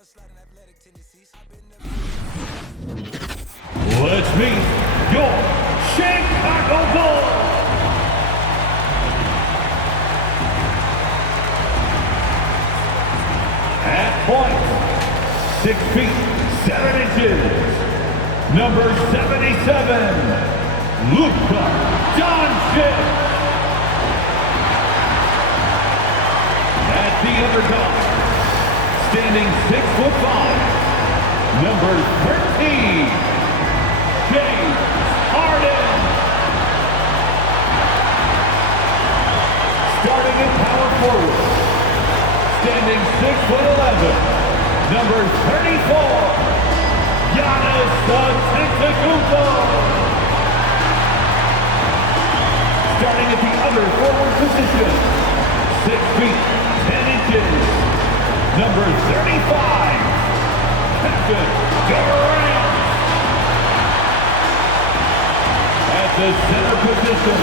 Let's meet your Chicago Bulls. At point, 6 feet, 7 inches, number 77, Luka Doncic. At the underdog, standing 6'5", number 13, James Harden. Starting at power forward, standing 6'11", number 34, Giannis Antetokounmpo. Starting at the other forward position, 6 feet, 10 inches, number 35, Kevin Durant. At the center position,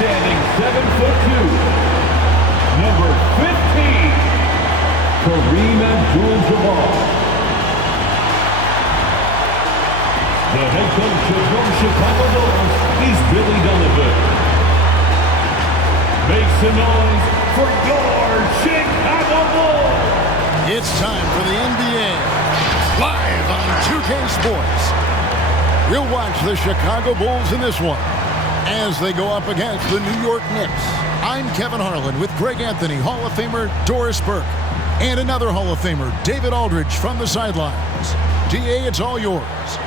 standing 7'2", number 15, Kareem Abdul-Jabbar. The head coach of your Chicago Bulls is Billy Donovan. Make some noise for your Chicago Bulls. It's time for the NBA, live on 2K Sports. We'll watch the Chicago Bulls in this one as they go up against the New York Knicks. I'm Kevin Harlan with Greg Anthony, Hall of Famer Doris Burke, and another Hall of Famer, David Aldridge, from the sidelines. DA, it's all yours.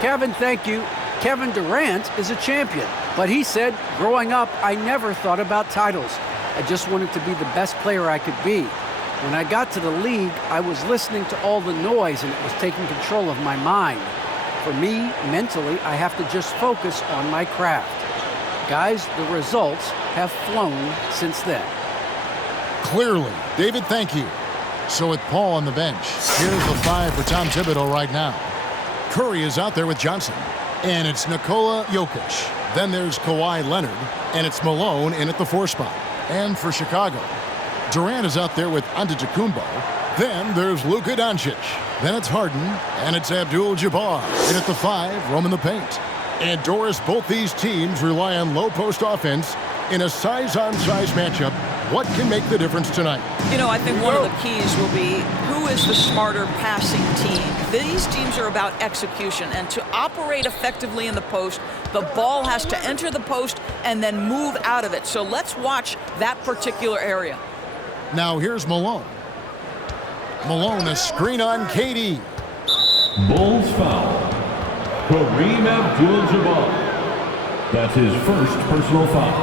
Kevin, thank you. Kevin Durant is a champion, but he said, growing up, I never thought about titles. I just wanted to be the best player I could be. When I got to the league, I was listening to all the noise and it was taking control of my mind. For me, mentally, I have to just focus on my craft. Guys, the results have flown since then. Clearly. David, thank you. So with Paul on the bench, here's the 5 for Tom Thibodeau right now. Curry is out there with Johnson, and it's Nikola Jokic. Then there's Kawhi Leonard, and it's Malone in at the 4 spot. And for Chicago, Durant is out there with Antetokounmpo. Then there's Luka Doncic. Then it's Harden, and it's Abdul-Jabbar. And at the 5, roaming the paint. And Doris, both these teams rely on low-post offense in a size-on-size matchup. What can make the difference tonight? You know, I think one of the keys will be who is the smarter passing team. These teams are about execution, and to operate effectively in the post, the ball has to enter the post and then move out of it. So let's watch that particular area. Now here's Malone. Malone, a screen on KD. Bulls foul. Kareem Abdul-Jabbar. That's his first personal foul.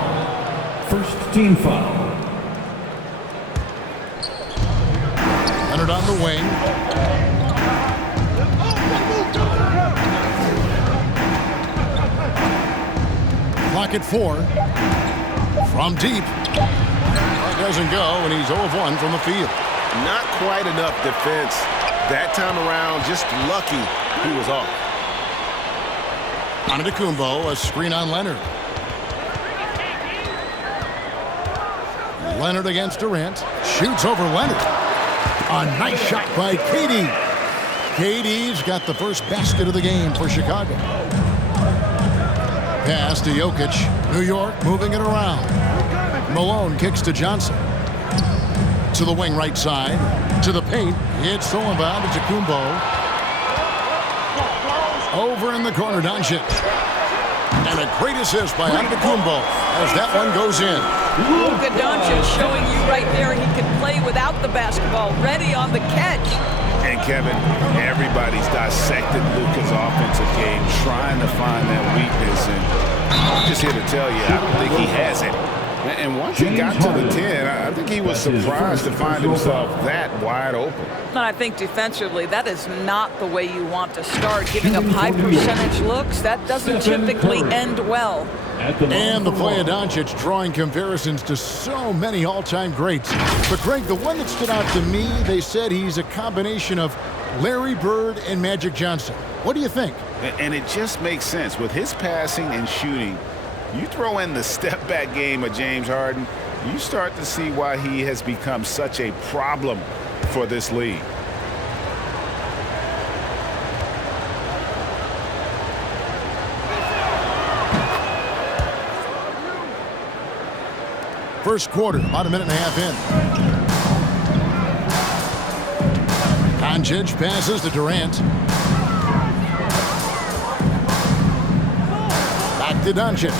First team foul. Leonard on the wing. Clock at 4. From deep. That doesn't go, and he's 0 of 1 from the field. Not quite enough defense. That time around, just lucky he was off. Antetokounmpo, a screen on Leonard. Leonard against Durant. Shoots over Leonard. A nice shot by KD. KD's got the first basket of the game for Chicago. Pass to Jokic. New York moving it around. Malone kicks to Johnson. To the wing right side. To the paint. It's stolen by Antetokounmpo. Over in the corner, Doncic. And a great assist by Antetokounmpo as that one goes in. Luka Doncic showing you right there he can play without the basketball, ready on the catch. And Kevin, everybody's dissected Luka's offensive game, trying to find that weakness. And I'm just here to tell you, I don't think he has it. And once he got to the 10, I think he was surprised to find himself that wide open. And I think defensively, that is not the way you want to start. Giving up high percentage looks, that doesn't typically end well. And the play of Doncic drawing comparisons to so many all-time greats. But Greg, the one that stood out to me, they said he's a combination of Larry Bird and Magic Johnson. What do you think? And it just makes sense. With his passing and shooting, you throw in the step-back game of James Harden, you start to see why he has become such a problem for this league. First quarter, about a minute and a half in. Doncic passes to Durant. Back to Doncic.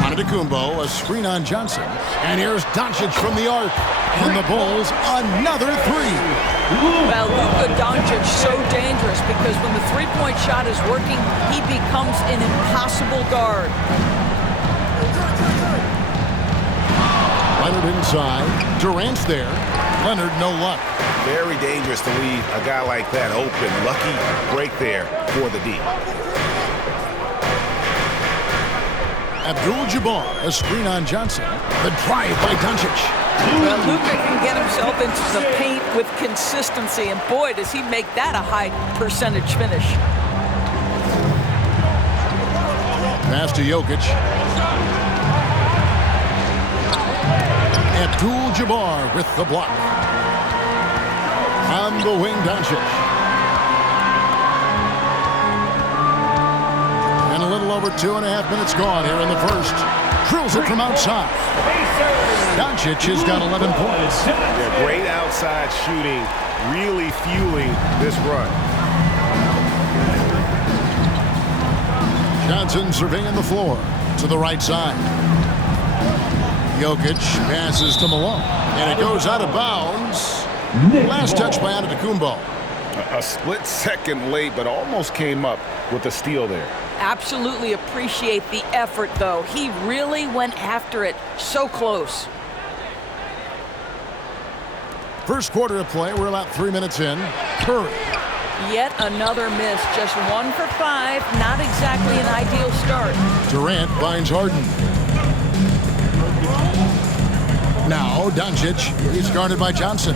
Antetokounmpo, a screen on Johnson. And here's Doncic from the arc. And the Bulls, another three. Well, Luka Doncic so dangerous because when the three-point shot is working, he becomes an impossible guard. Leonard inside. Durant's there. Leonard, no luck. Very dangerous to leave a guy like that open. Lucky break there for the D. Abdul-Jabbar, a screen on Johnson. The drive by Doncic. Well, Luka can get himself into the paint with consistency, and boy, does he make that a high percentage finish. Pass to Jokic. Abdul-Jabbar with the block. On the wing, Doncic. And a little over 2.5 minutes gone here in the first. Drills it from outside. Doncic has got 11 points. Yeah, great outside shooting, really fueling this run. Johnson surveying the floor to the right side. Jokic passes to Malone. And it goes out of bounds. Last touch by Antetokounmpo. A split second late, but almost came up with a steal there. Absolutely appreciate the effort, though. He really went after it. So close. First quarter of play, we're about 3 minutes in. Curry. Yet another miss. Just 1 for 5. Not exactly an ideal start. Durant finds Harden. Now Doncic. He's guarded by Johnson.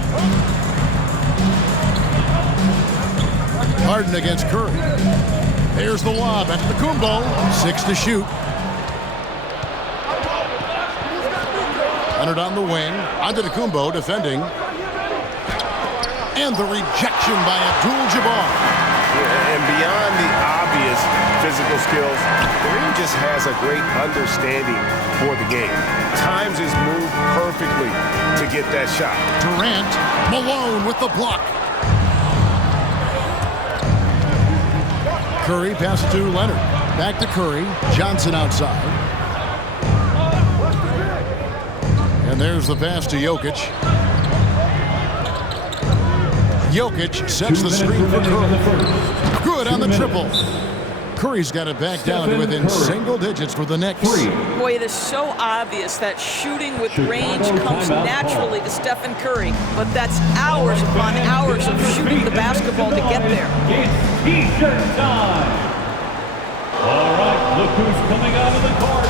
Harden against Curry. There's the lob. Antetokounmpo. 6 to shoot. Leonard on the wing. Antetokounmpo defending. And the rejection by Abdul-Jabbar. Yeah, and beyond the obvious physical skills, Kareem just has a great understanding for the game. Times his move perfectly to get that shot. Durant. Malone with the block. Curry passes to Leonard. Back to Curry. Johnson outside. And there's the pass to Jokic. Jokic sets the screen for Curry. Good on the triple. Curry's got it back down to within single digits for the Knicks. Boy, it is so obvious that shooting with range comes naturally to Stephen Curry, but that's hours upon hours of shooting the basketball to get there. It's T-shirt time. All right, look who's coming out of the court.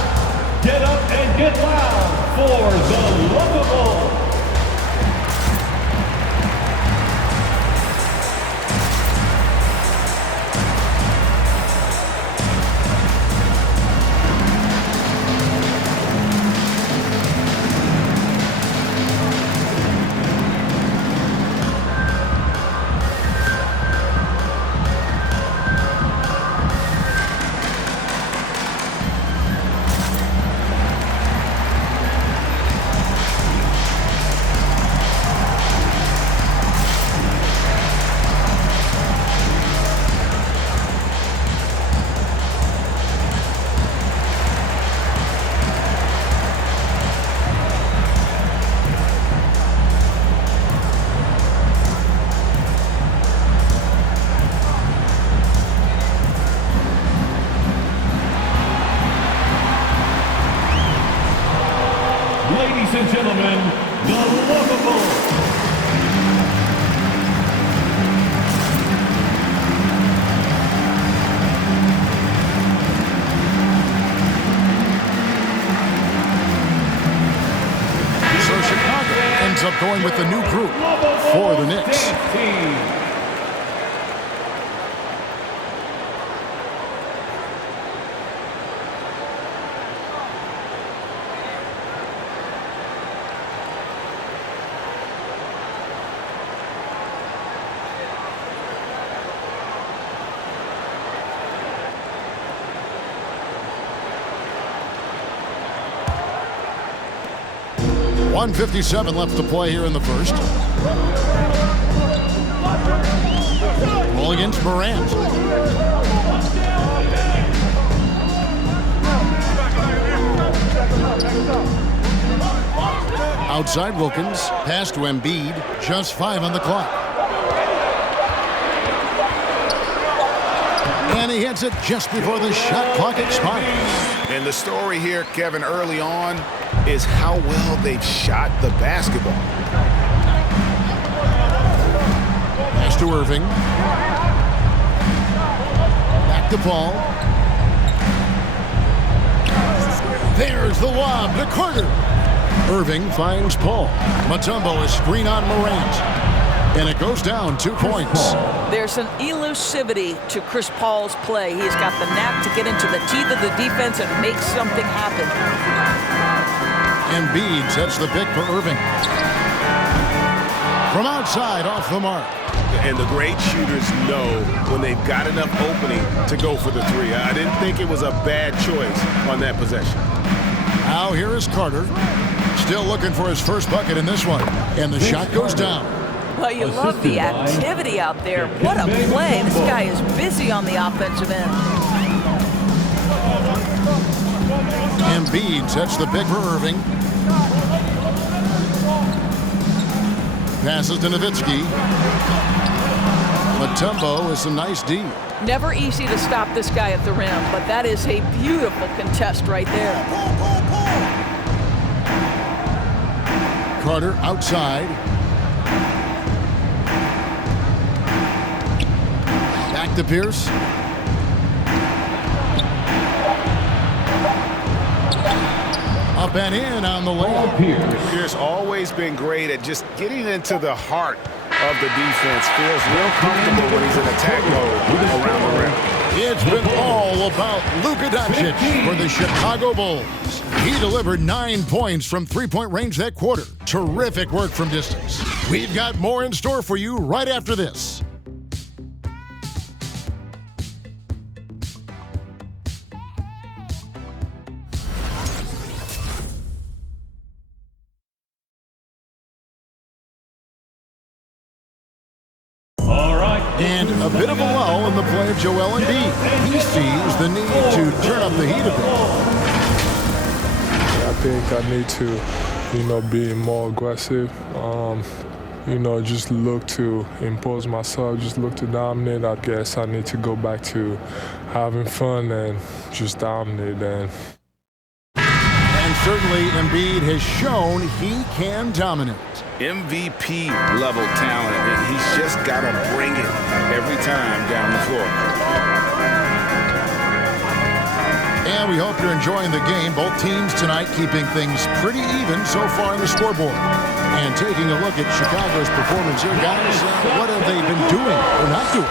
Get up and get loud for the Lovable. Ladies and gentlemen, the Lovable. So Chicago ends up going with the new group for the Knicks. 1:57 left to play here in the first. Ball against Morant. Outside Wilkins. Pass to Embiid. Just 5 on the clock. And he hits it just before the shot clock expires. And the story here, Kevin, early on is how well they've shot the basketball. Pass to Irving. Back to Paul. There's the lob to Carter. Irving finds Paul. Mutombo is screen on Morant. And it goes down 2 points. There's an elusivity to Chris Paul's play. He's got the knack to get into the teeth of the defense and make something happen. Embiid sets the pick for Irving. From outside, off the mark. And the great shooters know when they've got enough opening to go for the three. I didn't think it was a bad choice on that possession. Now here is Carter. Still looking for his first bucket in this one. And the shot goes down. Well, you love the activity out there. What a play. This guy is busy on the offensive end. Embiid sets the pick for Irving. Passes to Nowitzki. Mutombo with some nice D. Never easy to stop this guy at the rim, but that is a beautiful contest right there. Carter outside. Back to Pierce. Up and in on the layup. Pierce always been great at just getting into the heart of the defense. Feels real comfortable when he's in attack mode around the rim. It's been all about Luka Doncic for the Chicago Bulls. He delivered 9 points from three-point range that quarter. Terrific work from distance. We've got more in store for you right after this. And a bit of a lull in the play of Joel Embiid. He sees the need to turn up the heat a bit. I think I need to, be more aggressive. Just look to impose myself, just look to dominate. I guess I need to go back to having fun and just dominate. And certainly Embiid has shown he can dominate. MVP level talent, and he's just got to bring it every time down the floor. And we hope you're enjoying the game. Both teams tonight keeping things pretty even so far in the scoreboard. And taking a look at Chicago's performance here, guys, what have they been doing or not doing?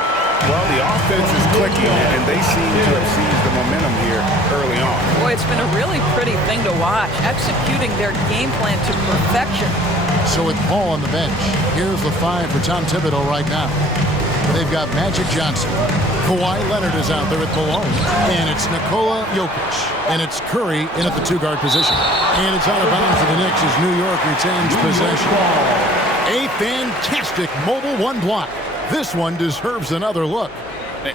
Well, the offense is clicking, and they seem to have seized the momentum here early on. Boy, it's been a really pretty thing to watch, executing their game plan to perfection. So with Paul on the bench, here's the 5 for Tom Thibodeau right now. They've got Magic Johnson. Kawhi Leonard is out there at Malone. And it's Nikola Jokic. And it's Curry in at the 2-guard position. And it's out of bounds for the Knicks as New York retains possession. A fantastic mobile one block. This one deserves another look.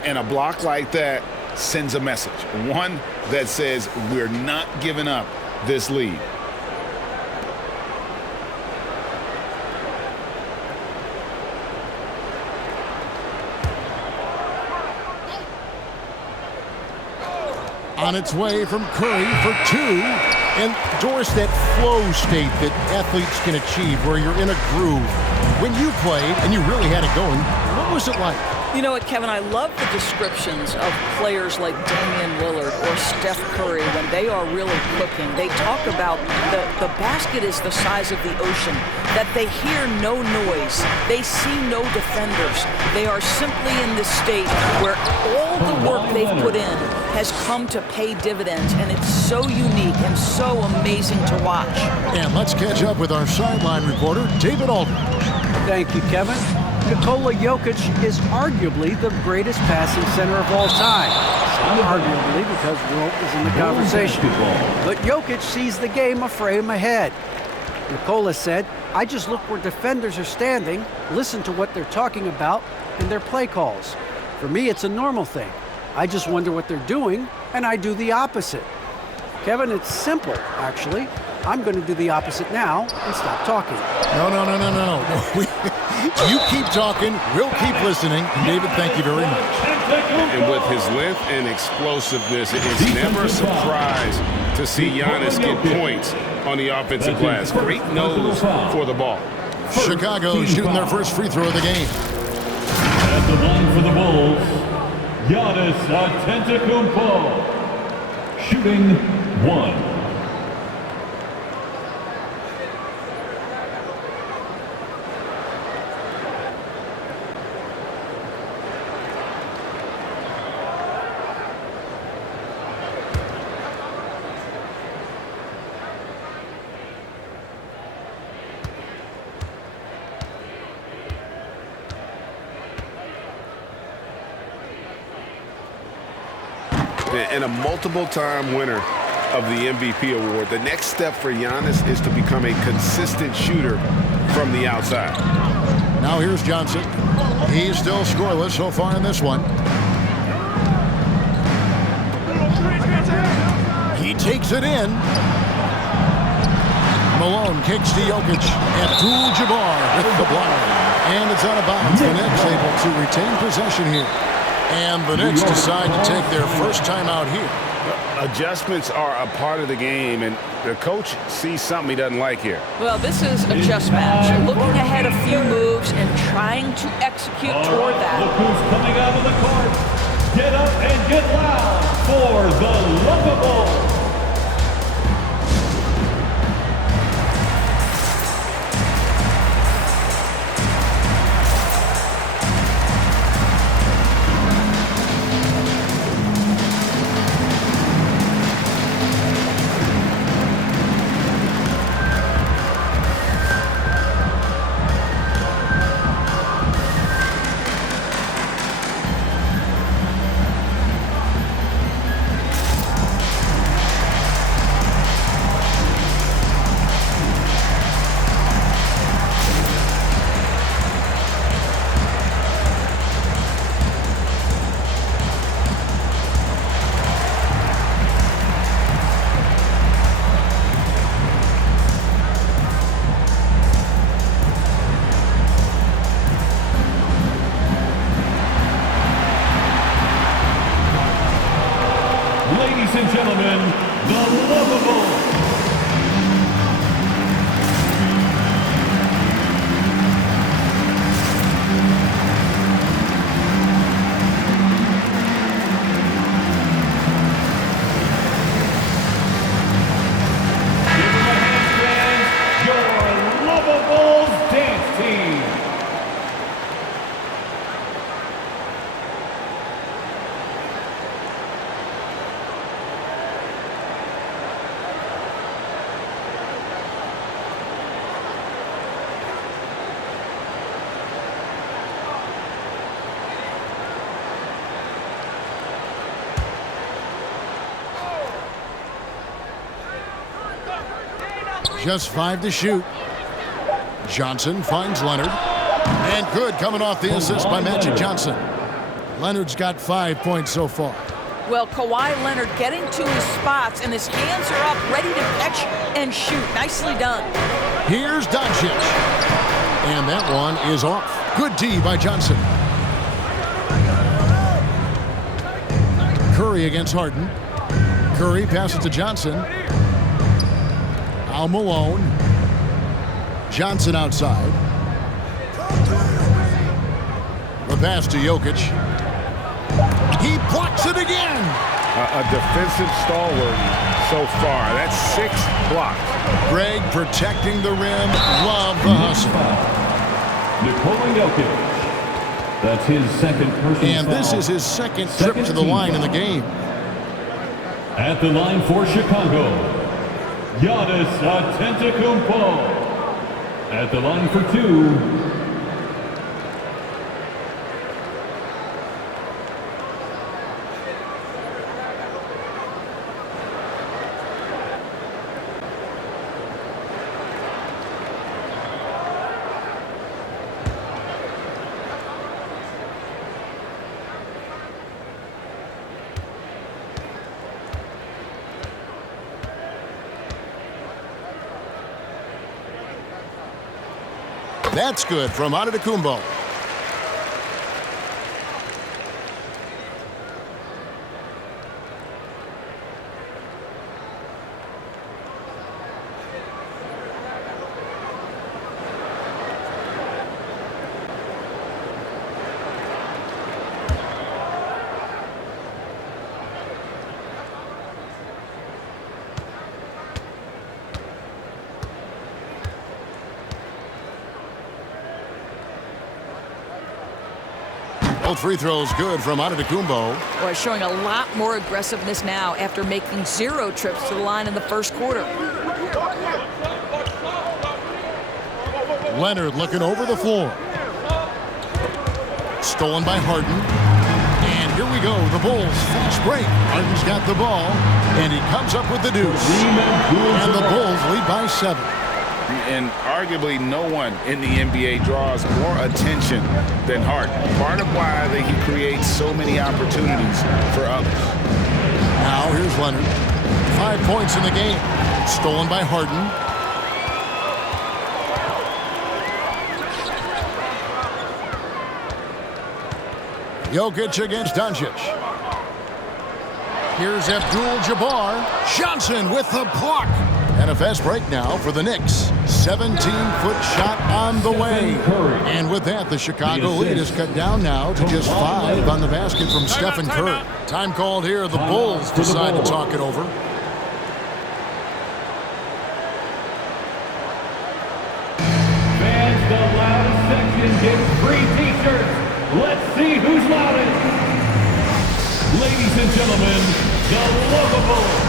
And a block like that sends a message. One that says we're not giving up this lead. On its way from Curry for 2. Endorse that flow state that athletes can achieve where you're in a groove. When you played and you really had it going, what was it like? You know what, Kevin, I love the descriptions of players like Damian Lillard or Steph Curry when they are really cooking. They talk about the basket is the size of the ocean, that they hear no noise, they see no defenders. They are simply in this state where all the work they've put in has come to pay dividends, and it's so unique and so amazing to watch. And let's catch up with our sideline reporter, David Aldridge. Thank you, Kevin. Nikola Jokic is arguably the greatest passing center of all time. Arguably, because Wilt is in the conversation. But Jokic sees the game a frame ahead. Nikola said, I just look where defenders are standing, listen to what they're talking about, and their play calls. For me, it's a normal thing. I just wonder what they're doing, and I do the opposite. Kevin, it's simple, actually. I'm going to do the opposite now and stop talking. No. You keep talking, we'll keep listening. And David, thank you very much. And with his length and explosiveness, it's never a surprise to see Giannis get points on the offensive glass. Great nose for the ball. Chicago shooting their first free throw of the game. At the line for the Bulls, Giannis Antetokounmpo, shooting 1. And a multiple-time winner of the MVP award. The next step for Giannis is to become a consistent shooter from the outside. Now here's Johnson. He's still scoreless so far in this one. He takes it in. Malone kicks to Jokic. Abdul-Jabbar with the block. And it's out of bounds. The Knicks able to retain possession here. And the Knicks decide to take their first time out here. Adjustments are a part of the game, and the coach sees something he doesn't like here. Well, this is a just match. Looking ahead a few moves and trying to execute toward that. Look who's coming out of the court. Get up and get loud for the Lovable. Ladies and gentlemen, the Lovable. Give them a hand, fans, your Lovables dance team. Just 5 to shoot. Johnson finds Leonard. And good coming off the assist by Magic Johnson. Leonard's got 5 points so far. Well, Kawhi Leonard getting to his spots, and his hands are up, ready to catch and shoot. Nicely done. Here's Doncic. And that one is off. Good D by Johnson. Curry against Harden. Curry passes to Johnson. Al Malone. Johnson outside. The pass to Jokic. He blocks it again. A defensive stalwart so far. That's 6 blocks. Greg protecting the rim. Love the hustle. Nikola Jokic. That's his second personal And this foul. is his second trip to the line in the game. At the line for Chicago, Giannis Antetokounmpo. At the line for 2, That's good from Antetokounmpo. Both free throws good from Antetokounmpo. Boy, showing a lot more aggressiveness now after making 0 trips to the line in the first quarter. Leonard looking over the floor. Stolen by Harden. And here we go. The Bulls fast break. Harden's got the ball. And he comes up with the deuce. And the Bulls lead by 7. And arguably no one in the NBA draws more attention than Harden. Part of why he creates so many opportunities for others. Now here's Leonard. 5 points in the game. Stolen by Harden. Jokic against Doncic. Here's Abdul-Jabbar. Johnson with the block. And a fast break now for the Knicks. 17-foot shot on the way. And with that, the Chicago lead is cut down now to just 5 on the basket from Stephen Curry. Time called here. The Bulls decide to talk it over. Fans, the loudest section gets free t-shirts. Let's see who's loudest. Ladies and gentlemen, the Knickerbockers.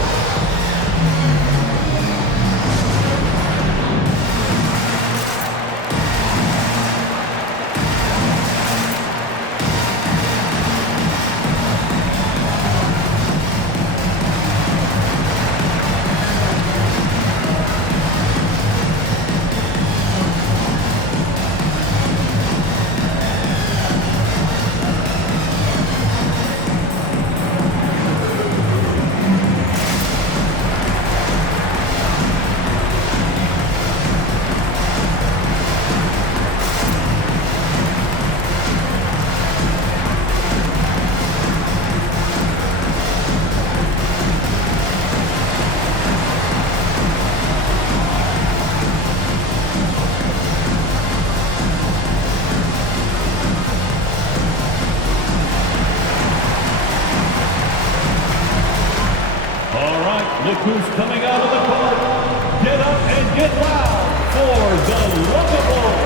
Look who's coming out of the court. Get up and get loud for the Knickerbockers.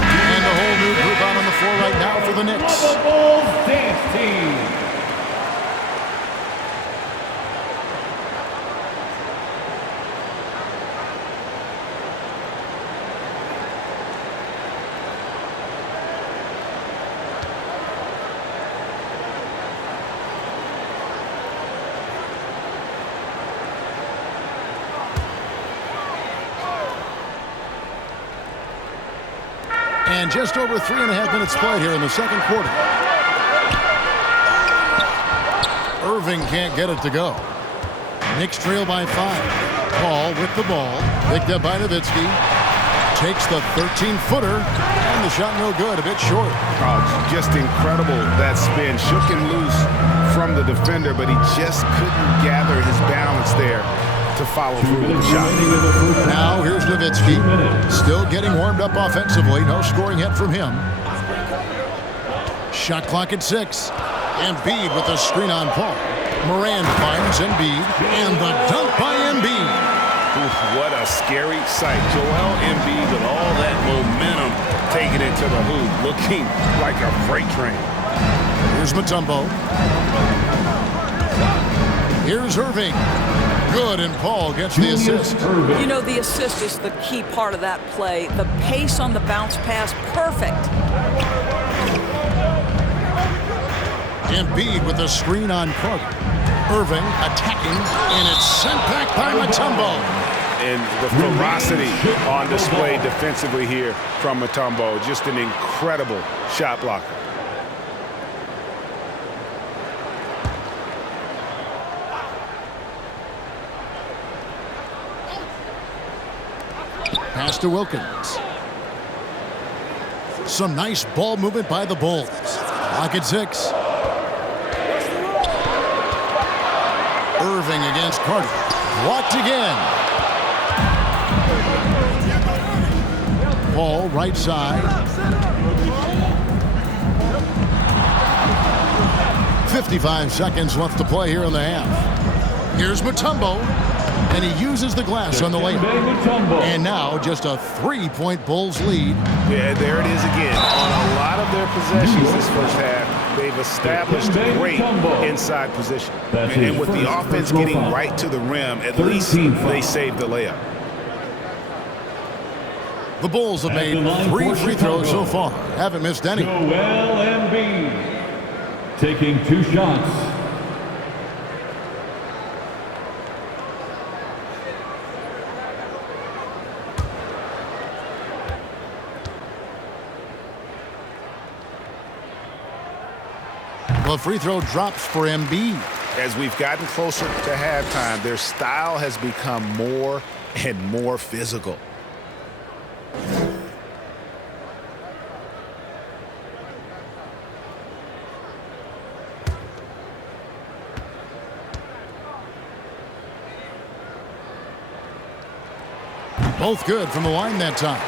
And a whole new group out on the floor right now for the Knicks. Knickerbockers dance team. And just over 3.5 minutes played here in the second quarter. Irving can't get it to go. Knicks trail by 5. Paul with the ball. Picked up by Nowitzki. Takes the 13-footer. And the shot no good, a bit short. Oh, just incredible, that spin. Shook him loose from the defender, but he just couldn't gather his balance there to follow through with the shot. Now here's Nowitzki. Still getting warmed up offensively. No scoring yet from him. Shot clock at 6. Embiid with the screen on Paul. Moran finds Embiid. And the dunk by Embiid. Oof, what a scary sight. Joel Embiid with all that momentum taking it to the hoop, looking like a freight train. Here's Mutombo. Here's Irving. Good, and Paul gets the assist. You know, the assist is the key part of that play. The pace on the bounce pass, perfect. Embiid with the screen on Carter. Irving attacking, and it's sent back by Mutombo. And the ferocity on display defensively here from Mutombo. Just an incredible shot blocker. Pass to Wilkins. Some nice ball movement by the Bulls. Clock at 6. Irving against Carter. Blocked again. Paul, right side. 55 seconds left to play here in the half. Here's Mutombo, and he uses the glass on the layup. And now just a 3-point Bulls lead. Yeah, there it is again. On a lot of their possessions this first half, they've established great inside position. And with the offense getting right to the rim, at least they saved the layup. The Bulls have made 3 free throws so far. Haven't missed any. Joel Embiid taking 2 shots. The free throw drops for Embiid. As we've gotten closer to halftime, their style has become more and more physical. Both good from the line that time.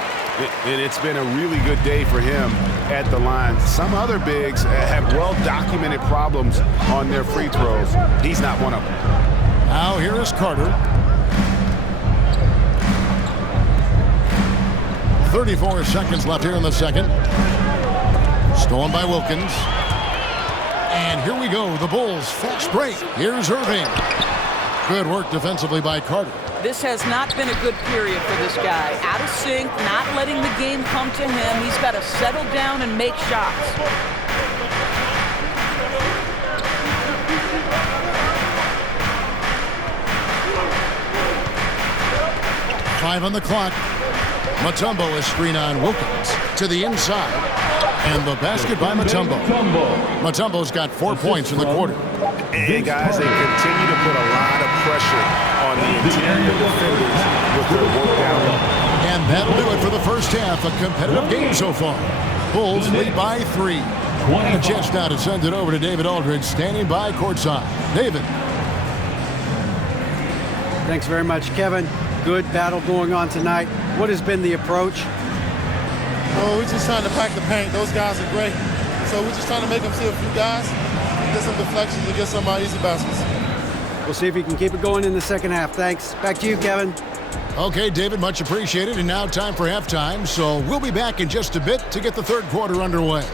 And it's been a really good day for him at the line. Some other bigs have well-documented problems on their free throws. He's not one of them. Now here is Carter. 34 seconds left here in the second. Stolen by Wilkins. And here we go. The Bulls fast break. Here's Irving. Good work defensively by Carter. This has not been a good period for this guy. Out of sync, not letting the game come to him. He's got to settle down and make shots. Five on the clock. Mutombo is screen on Wilkins to the inside. And the basket by Mutombo. Mutombo's got 4 points in the quarter. And guys, they continue to put a lot of pressure on the interior defenders with their work down low. And that'll do it for the first half. A competitive game so far. Bulls lead by 3. And a chance now to send it over to David Aldridge, standing by courtside. David. Thanks very much, Kevin. Good battle going on tonight. What has been the approach? Oh, we're just trying to pack the paint. Those guys are great. So we're just trying to make them see a few guys, get some deflections, and get some easy baskets. We'll see if he can keep it going in the second half. Thanks. Back to you, Kevin. Okay, David, much appreciated. And now time for halftime. So we'll be back in just a bit to get the third quarter underway.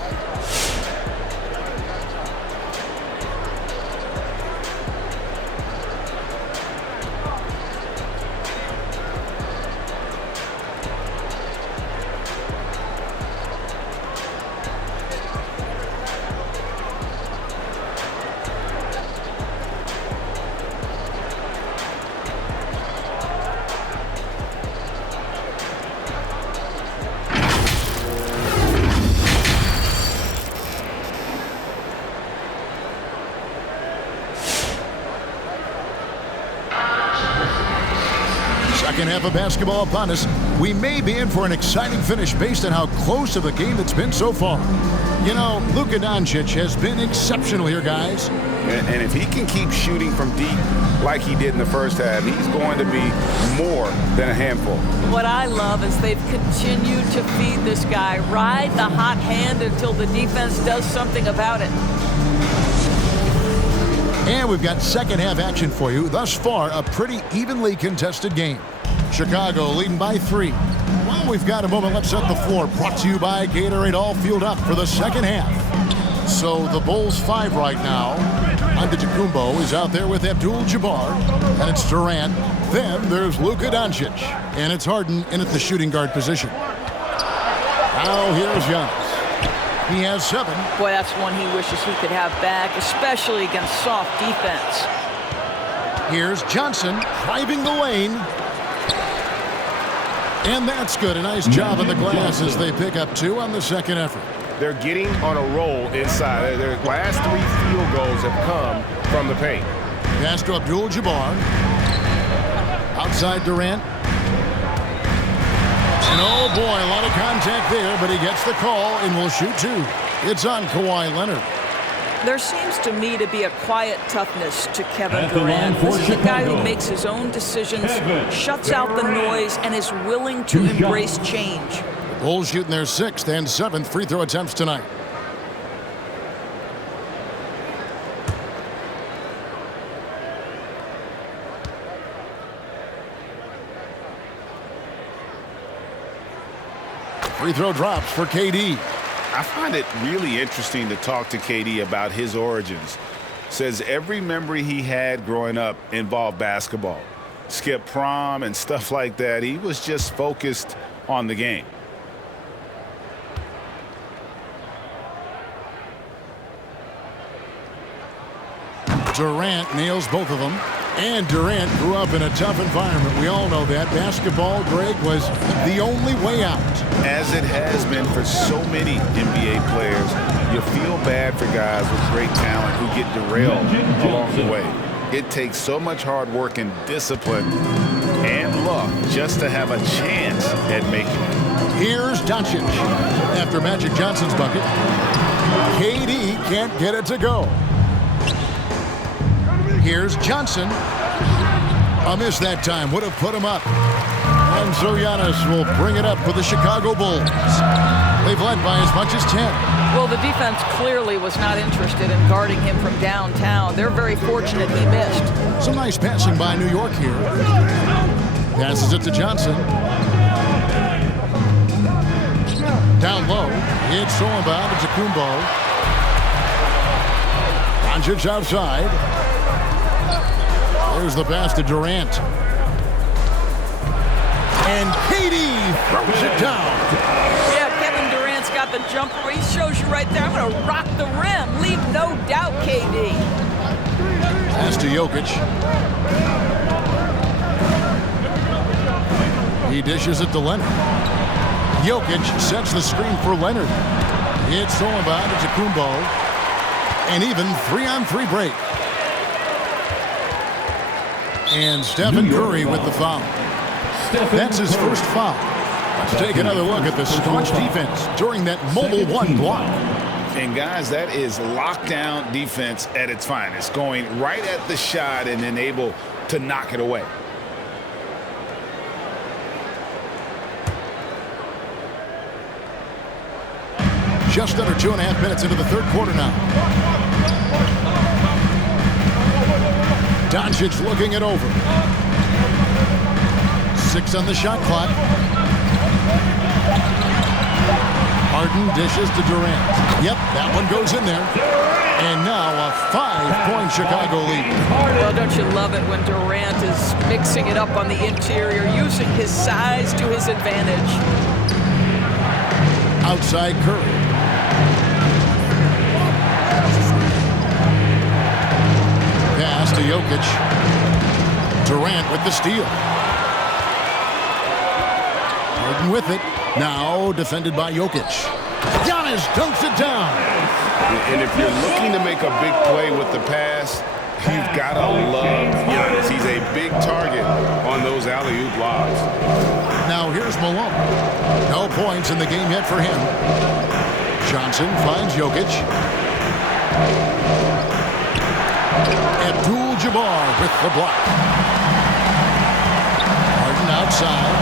Second half of basketball upon us. We may be in for an exciting finish based on how close of a game it's been so far. You know, Luka Doncic has been exceptional here, guys. And if he can keep shooting from deep like he did in the first half, he's going to be more than a handful. What I love is they've continued to feed this guy. Ride the hot hand until the defense does something about it. And we've got second half action for you. Thus far, a pretty evenly contested game. Chicago leading by 3. Well, we've got a moment. Let's set the floor. Brought to you by Gatorade, all fueled up for the second half. So the Bulls 5 right now. Antetokounmpo is out there with Abdul-Jabbar. And it's Durant. Then there's Luka Doncic. And it's Harden in at the shooting guard position. Now here's Giannis. He has 7. Boy, that's one he wishes he could have back, especially against soft defense. Here's Johnson driving the lane. And that's good. A nice job on the glass as they pick up 2 on the second effort. They're getting on a roll inside. Their last 3 field goals have come from the paint. Pass to Abdul-Jabbar. Outside Durant. And oh boy, a lot of contact there, but he gets the call and will shoot two. It's on Kawhi Leonard. There seems to me to be a quiet toughness to Kevin At the line Durant. for This is a guy who Chicago, makes his own decisions, Kevin shuts out the Durant. noise, and is willing to Two embrace shots. change. Bulls shooting their 6th and 7th free throw attempts tonight. Free throw drops for KD. I find it really interesting to talk to KD about his origins. Says every memory he had growing up involved basketball. Skip prom and stuff like that. He was just focused on the game. Durant nails both of them. And Durant grew up in a tough environment. We all know that. Basketball, Greg, was the only way out. As it has been for so many NBA players, you feel bad for guys with great talent who get derailed along the way. It takes so much hard work and discipline and luck just to have a chance at making it. Here's Doncic. After Magic Johnson's bucket, KD can't get it to go. Here's Johnson. A miss that time would have put him up. And so Giannis will bring it up for the Chicago Bulls. They've led by as much as 10. Well, the defense clearly was not interested in guarding him from downtown. They're very fortunate he missed. Some nice passing by New York here. Passes it to Johnson. Down low. It's thrown by to Kumbo. Doncic outside. There's the pass to Durant. And KD throws it down. Yeah, Kevin Durant's got the jumper. He shows you right there. I'm going to rock the rim. Leave no doubt, KD. Pass to Jokic. He dishes it to Leonard. Jokic sets the screen for Leonard. It's thrown by to Kumbo. And even 3-on-3 break. And Stephen Curry with the foul. That's his first foul. Let's take another look at the staunch defense during that mobile one block. And guys, that is lockdown defense at its finest. Going right at the shot and then able to knock it away. Just under 2.5 minutes into the third quarter now. Doncic looking it over. 6 on the shot clock. Harden dishes to Durant. Yep, that one goes in there. And now a 5-point Chicago lead. Well, don't you love it when Durant is mixing it up on the interior, using his size to his advantage. Outside Curry. Pass to Jokic. Durant with the steal. Harden with it. Now defended by Jokic. Giannis dunks it down. And if you're looking to make a big play with the pass, you've got to love Giannis. He's a big target on those alley-oop lobs. Now here's Malone. No points in the game yet for him. Johnson finds Jokic. Abdul-Jabbar with the block. Harden outside.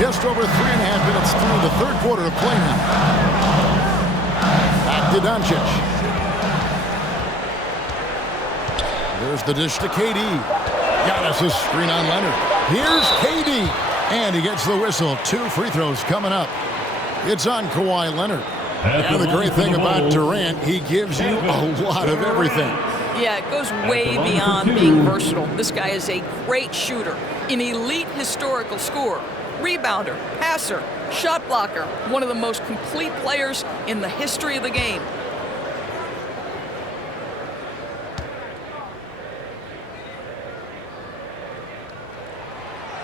Just over 3.5 minutes through the third quarter of play now. Back to Doncic. There's the dish to KD. Giannis' screen on Leonard. Here's KD. And he gets the whistle. 2 free throws coming up. It's on Kawhi Leonard. And the great thing about Durant, he gives you a lot of everything. Yeah, it goes way beyond being versatile. This guy is a great shooter, an elite historical scorer, rebounder, passer, shot blocker, one of the most complete players in the history of the game.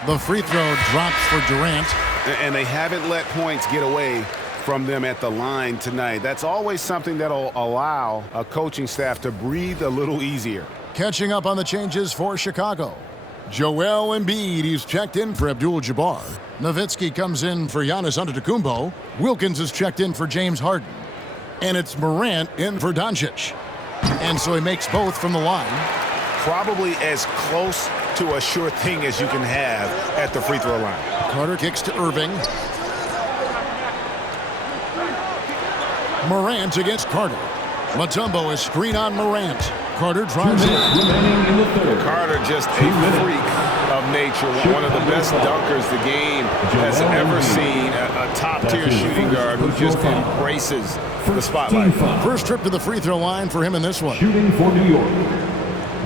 The free throw drops for Durant. And they haven't let points get away from them at the line tonight. That's always something that'll allow a coaching staff to breathe a little easier. Catching up on the changes for Chicago. Joel Embiid, he's checked in for Abdul-Jabbar. Nowitzki comes in for Giannis Antetokounmpo. Wilkins is checked in for James Harden. And it's Morant in for Doncic. And so he makes both from the line. Probably as close to a sure thing as you can have at the free throw line. Carter kicks to Irving. Morant against Carter. Mutombo is screen on Morant. Carter drives in. Carter just a freak of nature. One of the best dunkers the game has ever seen. A top-tier shooting guard who just embraces the spotlight. First trip to the free throw line for him in this one. Shooting for New York,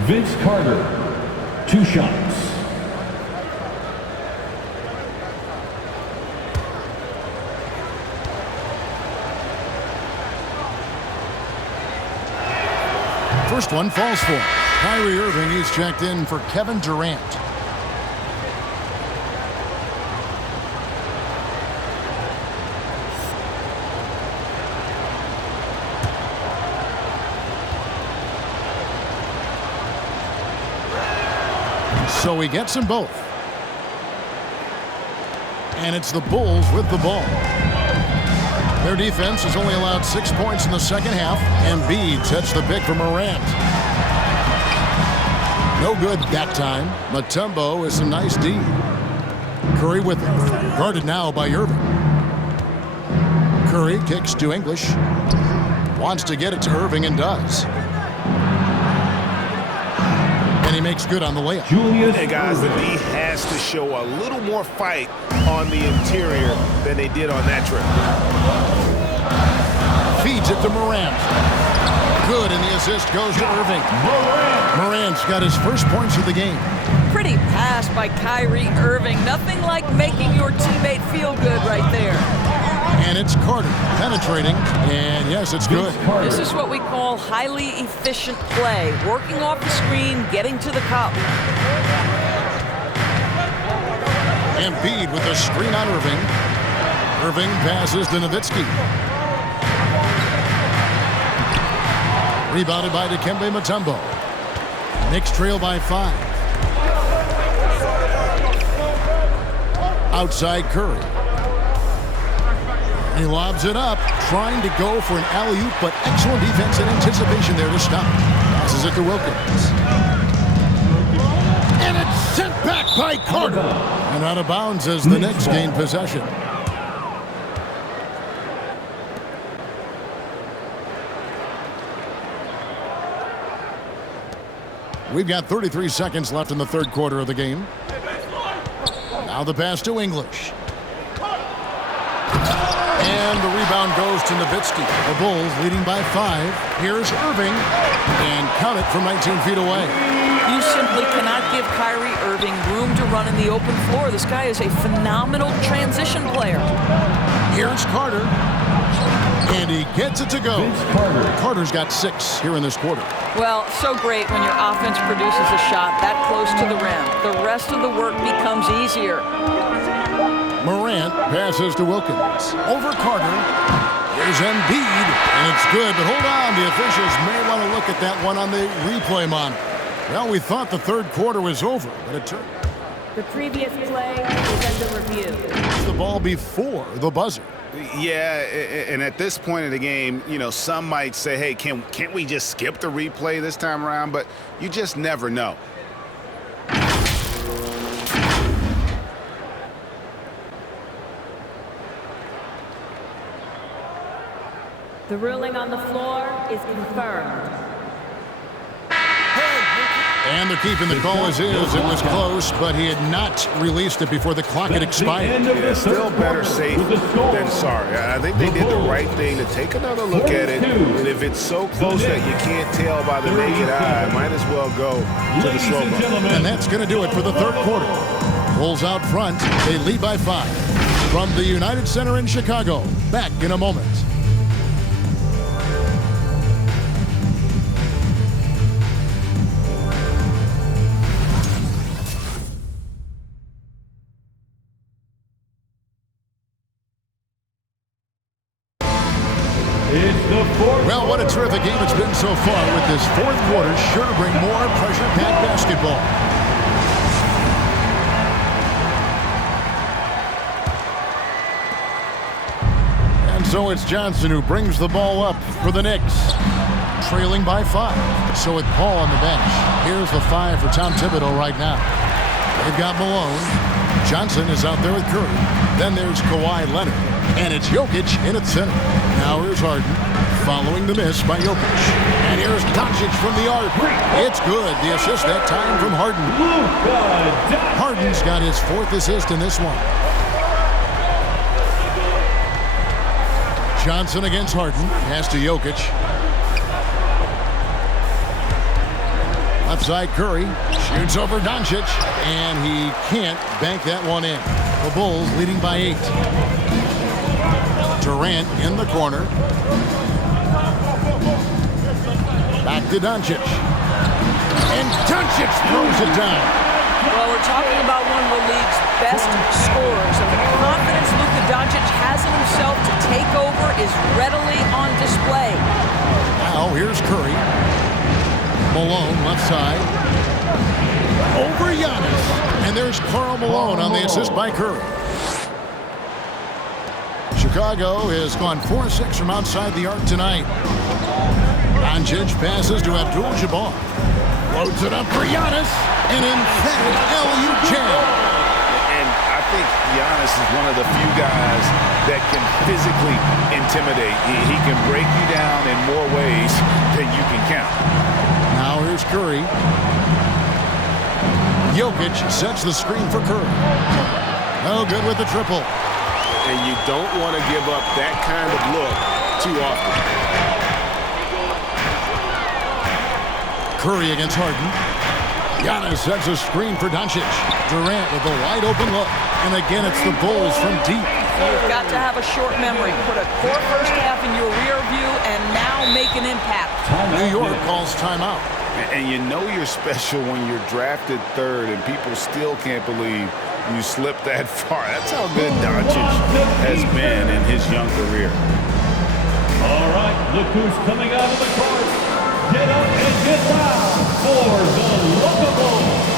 Vince Carter, 2 shots. First one falls for Kyrie Irving. He's checked in for Kevin Durant. So he gets them both. And it's the Bulls with the ball. Their defense has only allowed 6 points in the second half. Embiid sets the pick for Morant. No good that time. Mutombo with some nice D. Curry with him. Guarded now by Irving. Curry kicks to English. Wants to get it to Irving and does. And he makes good on the layup. Hey guys, the D has to show a little more fight on the interior than they did on that trip. Feeds it to Morant. Good, and the assist goes to Irving. Morant's got his first points of the game. Pretty pass by Kyrie Irving. Nothing like making your teammate feel good right there. And it's Carter penetrating, and yes, it's good. This is what we call highly efficient play. Working off the screen, getting to the cup. Embiid with a screen on Irving. Irving passes to Nowitzki. Rebounded by Dikembe Mutombo. Knicks trail by 5. Outside Curry. He lobs it up, trying to go for an alley-oop, but excellent defense and anticipation there to stop. Passes it to Wilkins. And it's sent back by Carter. And out of bounds as the Knicks gain possession. We've got 33 seconds left in the third quarter of the game. Now the pass to English. And the rebound goes to Nowitzki. The Bulls leading by 5. Here's Irving. And count it from 19 feet away. You simply cannot give Kyrie Irving room to run in the open floor. This guy is a phenomenal transition player. Here's Carter. And he gets it to go. Carter's got 6 here in this quarter. Well, so great when your offense produces a shot that close to the rim. The rest of the work becomes easier. Morant passes to Wilkins. Over Carter. Here's Embiid. And it's good, but hold on. The officials may want to look at that one on the replay monitor. Well, we thought the third quarter was over, but it turned. The previous play is under review. It's the ball before the buzzer. Yeah, and at this point in the game, you know, some might say, hey, can't we just skip the replay this time around? But you just never know. The ruling on the floor is confirmed. And they're keeping the call as is. It was close, but he had not released it before the clock had expired. Yeah, still better safe than sorry. I think they did the right thing to take another look at it. And if it's so close that you can't tell by the naked eye, might as well go to the slow-mo. And that's going to do it for the third quarter. Bulls out front. They lead by 5. From the United Center in Chicago. Back in a moment. Well, what a terrific game it's been so far, with this fourth quarter sure to bring more pressure-packed basketball. So it's Johnson who brings the ball up for the Knicks. Trailing by 5. So with Paul on the bench, here's the 5 for Tom Thibodeau right now. They've got Malone. Johnson is out there with Curry. Then there's Kawhi Leonard. And it's Jokic in at center. Now here's Harden, following the miss by Jokic. And here's Doncic from the arc. It's good. The assist that time from Harden. Harden's got his 4th assist in this one. Johnson against Harden. Pass to Jokic. Left side Curry. Shoots over Doncic. And he can't bank that one in. The Bulls leading by 8. Durant in the corner. Back to Doncic. And Doncic throws it down. Well, we're talking about one of the league's best scorers, and the confidence Luka Doncic has in himself to take over is readily on display. Now here's Curry. Malone left side. Over Giannis. And there's Karl Malone on the assist by Curry. Chicago has gone 4-6 from outside the arc tonight. Doncic passes to Abdul-Jabbar. Loads it up for Giannis. An emphatic LU jam. And I think Giannis is one of the few guys that can physically intimidate. He can break you down in more ways than you can count. Now here's Curry. Jokic sets the screen for Curry. No good with the triple. And you don't want to give up that kind of look too often. Curry against Harden. Giannis sets a screen for Doncic. Durant with a wide open look. And again, it's the Bulls from deep. You've got to have a short memory. Put a core first half in your rear view and now make an impact. New York calls timeout. And you know you're special when you're drafted 3rd and people still can't believe you slipped that far. That's how good Doncic has been in his young career. All right, look who's coming out of the court. Get up and get loud for the Knickerbockers.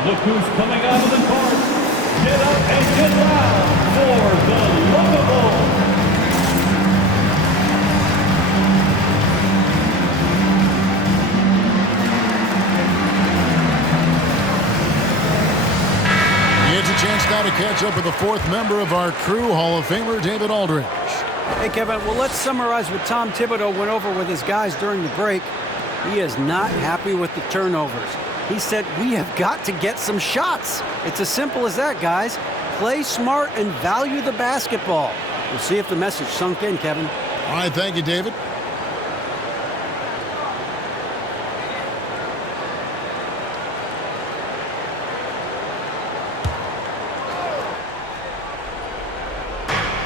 Look who's coming out of the court. Get up and get loud for the Knickerbockers. It's a chance now to catch up with the 4th member of our crew, Hall of Famer David Aldridge. Hey, Kevin, well, let's summarize what Tom Thibodeau went over with his guys during the break. He is not happy with the turnovers. He said, we have got to get some shots. It's as simple as that, guys. Play smart and value the basketball. We'll see if the message sunk in, Kevin. All right, thank you, David.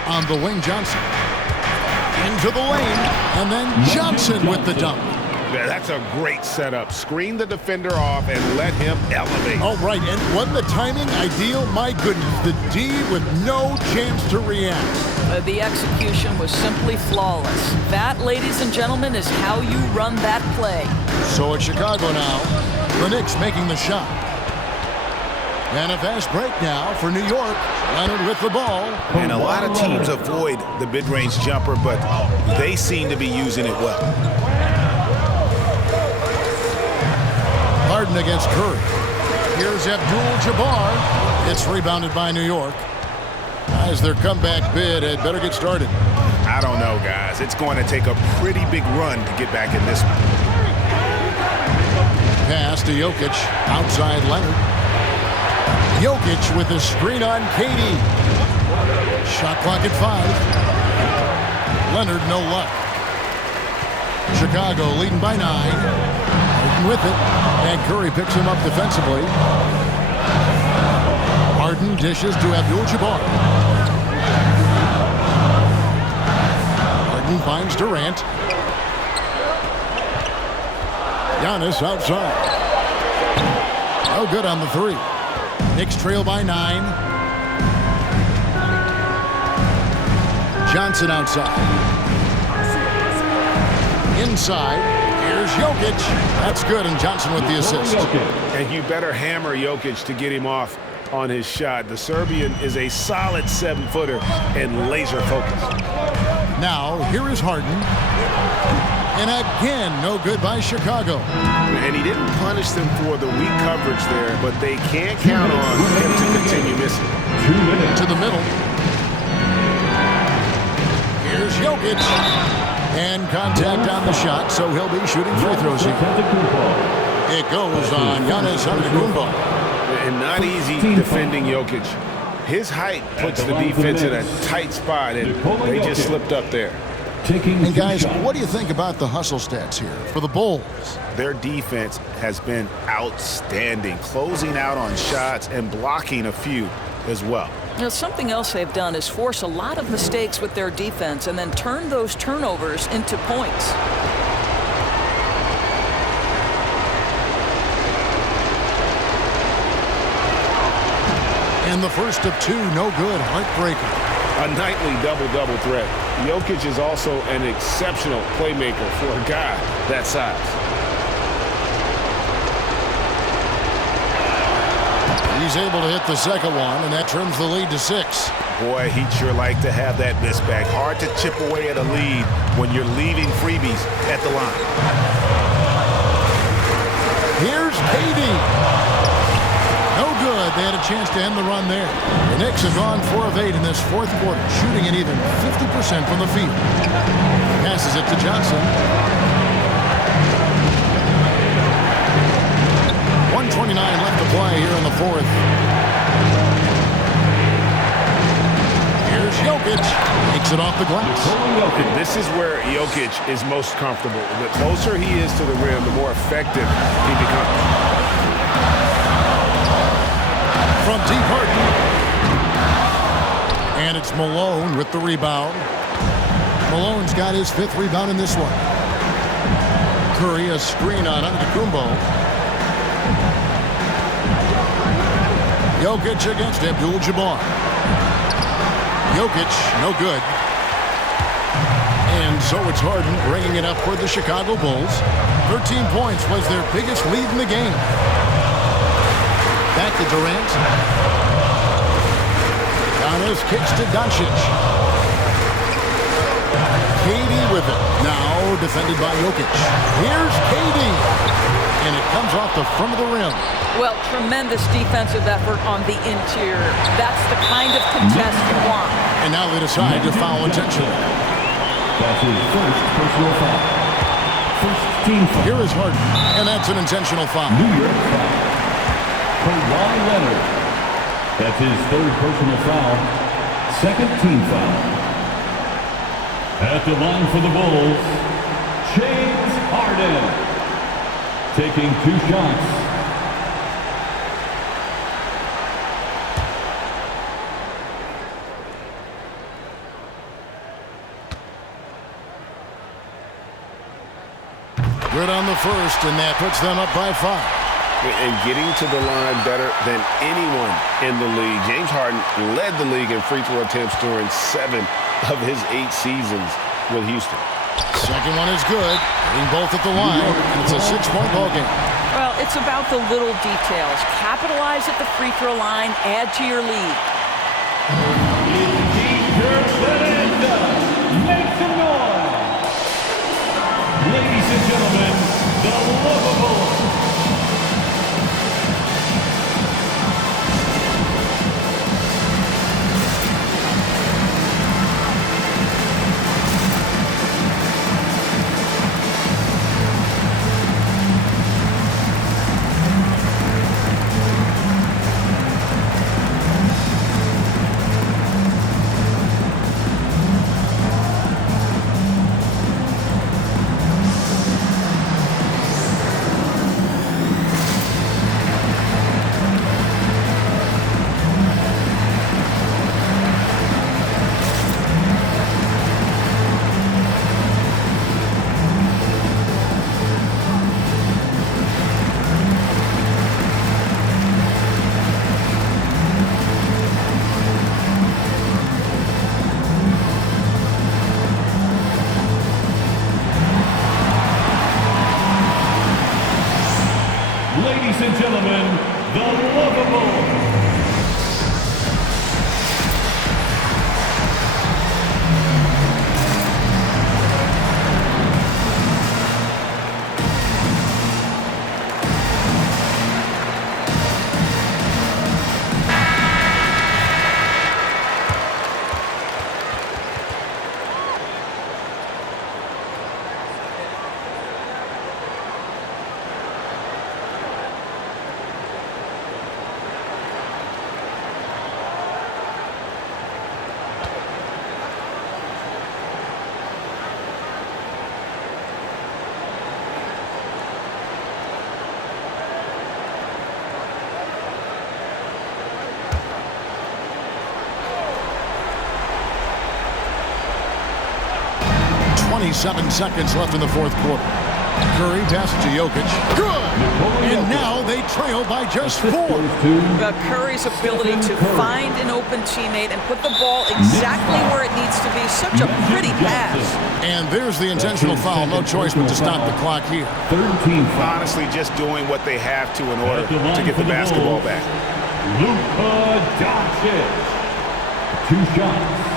On the wing, Johnson. Into the lane, and then Johnson with the dunk. Yeah, that's a great setup. Screen the defender off and let him elevate. All right, and wasn't the timing ideal? My goodness, the D with no chance to react. The execution was simply flawless. That, ladies and gentlemen, is how you run that play. So it's Chicago now. The Knicks making the shot. And a fast break now for New York. Leonard with the ball. And a lot of teams avoid the mid-range jumper, but they seem to be using it well. Harden against Curry. Here's Abdul-Jabbar. It's rebounded by New York. As their comeback bid had better get started. I don't know, guys. It's going to take a pretty big run to get back in this one. Pass to Jokic. Outside Leonard. Jokic with a screen on KD. Shot clock at 5. Leonard, no luck. Chicago leading by 9. Harden with it. And Curry picks him up defensively. Harden dishes to Abdul-Jabbar. Harden finds Durant. Giannis outside. No good on the 3. Knicks trail by 9. Johnson outside. Inside. Here's Jokic. That's good, and Johnson with the assist. And you better hammer Jokic to get him off on his shot. The Serbian is a solid 7-footer and laser focused. Now, here is Harden. And again, no good by Chicago. And he didn't punish them for the weak coverage there, but they can't count on him to continue missing. To the middle. Here's Jokic. And contact on the shot, so he'll be shooting free throws here. It goes on Giannis Antetokounmpo. And not easy defending Jokic. His height puts the defense in a tight spot, and they just slipped up there. And guys, what do you think about the hustle stats here for the Bulls? Their defense has been outstanding, closing out on shots and blocking a few as well. You know, something else they've done is force a lot of mistakes with their defense and then turn those turnovers into points. And the first of 2, no good, heartbreaker. A nightly double-double threat. Jokic is also an exceptional playmaker for a guy that size. He's able to hit the second one, and that trims the lead to 6. Boy, he'd sure like to have that miss back. Hard to chip away at a lead when you're leaving freebies at the line. Here's KD. No good. They had a chance to end the run there. The Knicks have gone 4 of 8 in this fourth quarter, shooting an even 50% from the field. Passes it to Johnson. 1:29 left to play here in the fourth. Here's Jokic. Takes it off the glass. And this is where Jokic is most comfortable. The closer he is to the rim, the more effective he becomes. From deep, Harden. And it's Malone with the rebound. Malone's got his 5th rebound in this one. Curry, a screen on Antetokounmpo. Jokic against Abdul-Jabbar. Jokic, no good. And so it's Harden bringing it up for the Chicago Bulls. 13 points was their biggest lead in the game. Back to Durant. Giannis kicks to Doncic. KD with it. Now defended by Jokic. Here's KD. And it comes off the front of the rim. Well, tremendous defensive effort on the interior. That's the kind of contest you want. And now they decide to foul intentionally. That's his first personal foul. First team foul. Here is Harden. And that's an intentional foul. New York foul. Kawhi Leonard. That's his 3rd personal foul. 2nd team foul. At the line for the Bulls, James Harden. Taking 2 shots. Good on the first, and that puts them up by 5. And getting to the line better than anyone in the league. James Harden led the league in free throw attempts during 7 of his 8 seasons with Houston. Second one is good. Hitting both at the line. It's a 6-point ball game. Well, it's about the little details. Capitalize at the free throw line, add to your lead. Make some noise. Ladies and gentlemen, the lovable. and gentlemen, the Lovable. Seven seconds left in the fourth quarter. Curry passes to Jokic. Good! And now they trail by just 4. Curry's ability to find an open teammate and put the ball exactly where it needs to be. Such a pretty pass. And there's the intentional foul. No choice but to stop the clock here. 13 foul. Honestly, just doing what they have to in order to get the basketball back. Luka Doncic. 2 shots.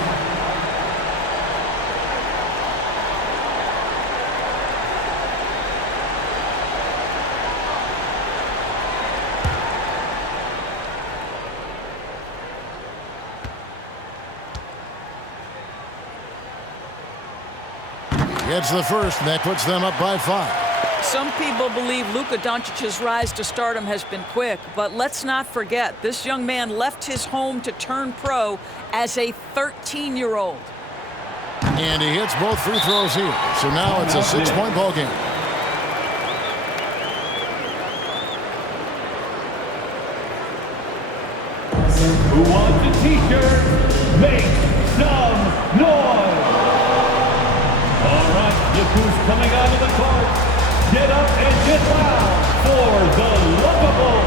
It's the first, and that puts them up by 5. Some people believe Luka Doncic's rise to stardom has been quick, but let's not forget, this young man left his home to turn pro as a 13-year-old. And he hits both free throws here, so now it's a 6-point ball game. Who wants a t-shirt? Make some noise! All right, look who's coming out of the court. Get up and get loud for the Lovable.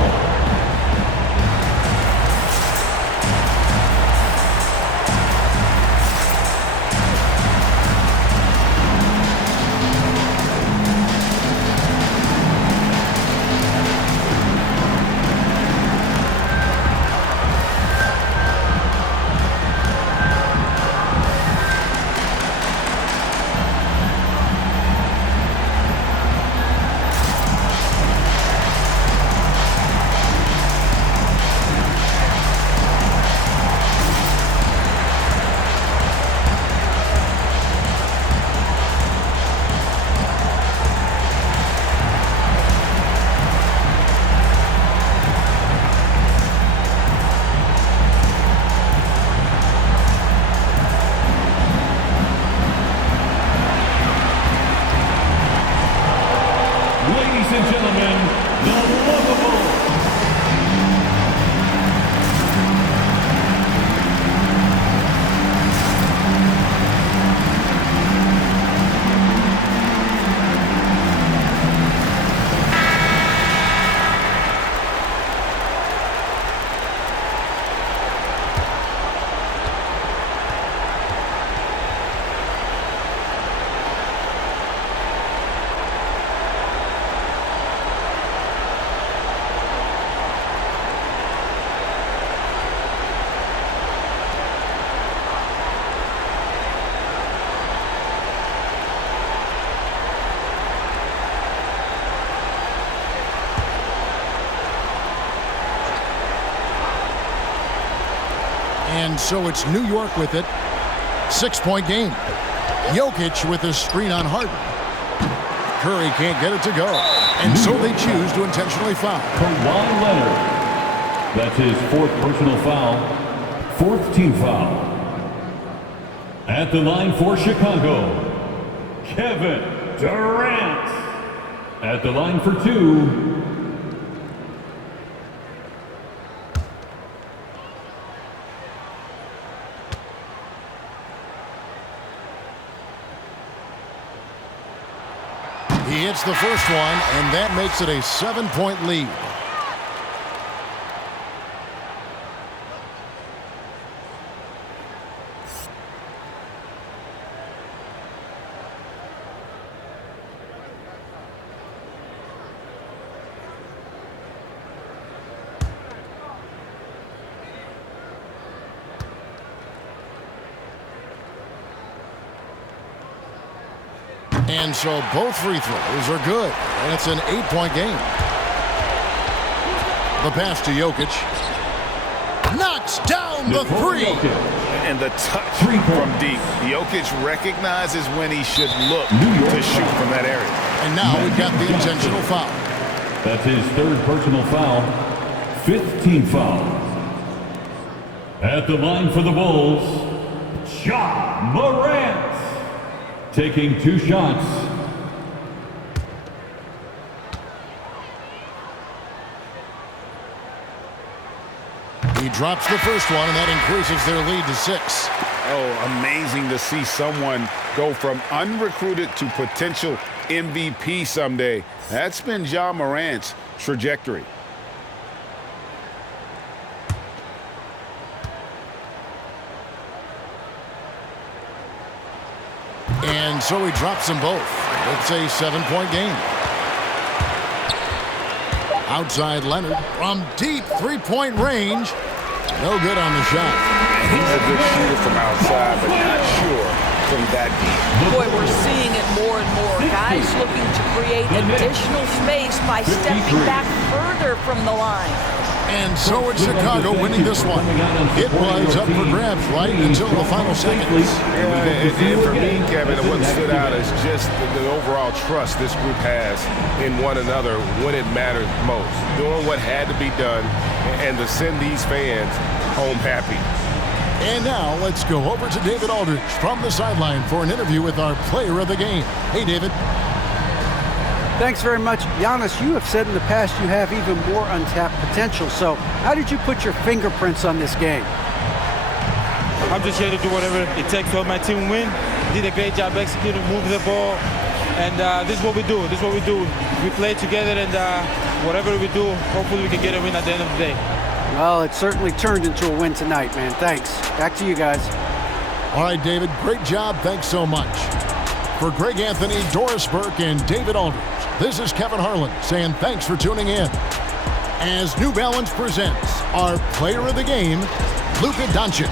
Ladies and gentlemen, the Lovable. And so it's New York with it. 6-point game. Jokic with a screen on Harden. Curry can't get it to go. And so they choose to intentionally foul. Kawhi Leonard. That's his 4th personal foul. 4th team foul. At the line for Chicago, Kevin Durant. At the line for 2. He hits the first one, and that makes it a 7-point lead. And so both free throws are good. And it's an 8-point game. The pass to Jokic. Knocks down the three. And the touch from deep. Jokic recognizes when he should look to shoot from that area. And now we've got the intentional foul. That's his third personal foul. 5th team foul. At the line for the Bulls, Ja Morant. Taking 2 shots. He drops the first one, and that increases their lead to 6. Oh, amazing to see someone go from unrecruited to potential MVP someday. That's been Ja Morant's trajectory. And so he drops them both. It's a 7-point game. Outside Leonard from deep 3-point range. No good on the shot. He's a good shooter from outside, but not sure from that deep. Boy, we're seeing it more and more. Guys looking to create additional space by stepping back further from the line. And so it's Chicago winning this one. It was up for grabs right until the final seconds. And for me, Kevin, what stood out is just the overall trust this group has in one another when it matters most. Doing what had to be done and to send these fans home happy. And now let's go over to David Aldridge from the sideline for an interview with our player of the game. Hey, David. Thanks very much. Giannis, you have said in the past you have even more untapped potential. So how did you put your fingerprints on this game? I'm just here to do whatever it takes to help my team win. Did a great job executing, moving the ball. And this is what we do. This is what we do. We play together, and whatever we do, hopefully we can get a win at the end of the day. Well, it certainly turned into a win tonight, man. Thanks. Back to you guys. All right, David, great job. Thanks so much. For Greg Anthony, Doris Burke, and David Aldridge, this is Kevin Harlan saying thanks for tuning in. As New Balance presents our player of the game, Luka Doncic.